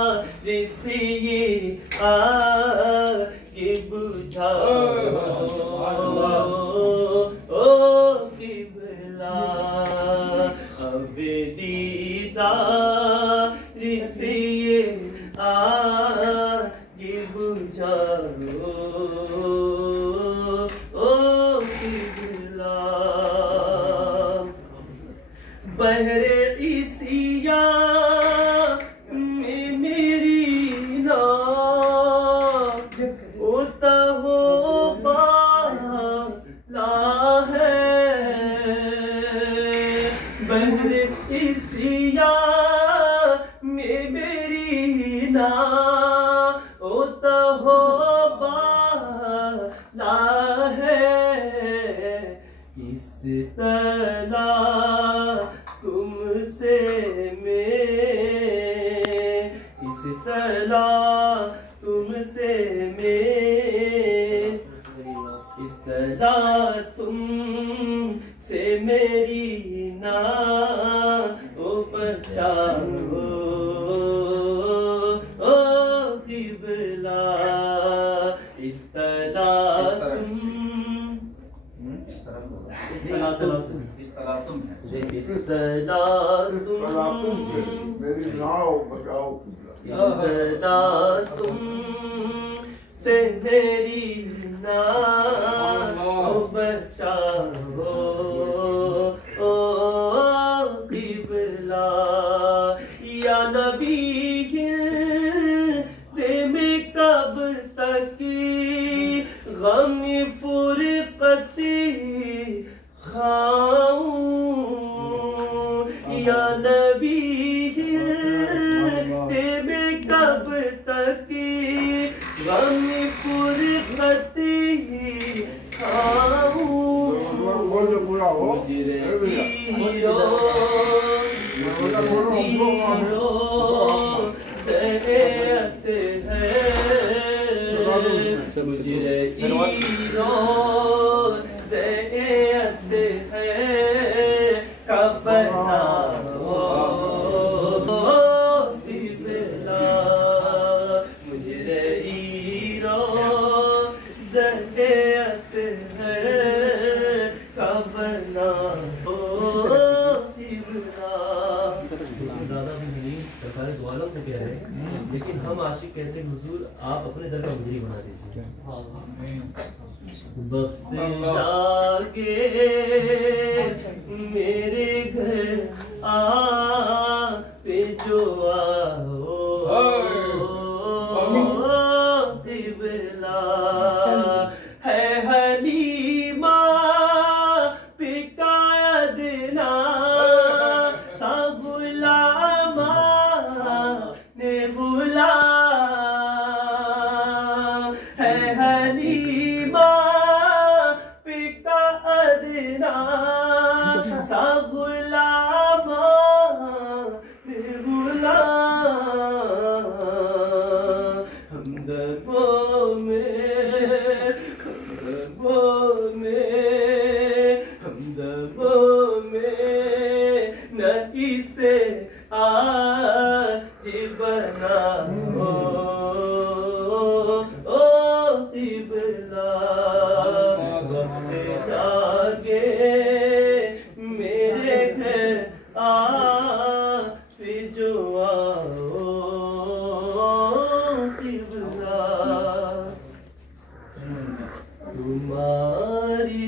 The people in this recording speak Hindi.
से ये आगे बुझाओ ओ किबला अब दीदार से ये आगे बुझाओ ओ किबला बहरे इसिया बहरे इसिया में मेरी ना होता हो बाला है इस तला तुमसे मैं इस तला तुमसे मैं इस तला तुम से मेरी ना ओ बचाओ ओ किबला इस तला तुम इस तला तुम से मेरी ना ओ बचाओ या नबी दे में कब तक गम फुरकती खाऊं या नबी दे में कब तक गम फुरकती खाऊं वालों से कह रहे हैं लेकिन हम आशिक कहते हैं हुजूर आप अपने दर का मुजरी बना दीजिए। वक्त जागे मेरे घर आ पे जो आओ किबला है हलीमा पिकायदना सा गुलामा ने बुला है हलीमा पिकायदना सा गुलामा ने बुला हमदर्दों में न इसे आज बनाओ ओ किबला वक्त जागे मेरे घर आ जो आओ किबला तुम्हारी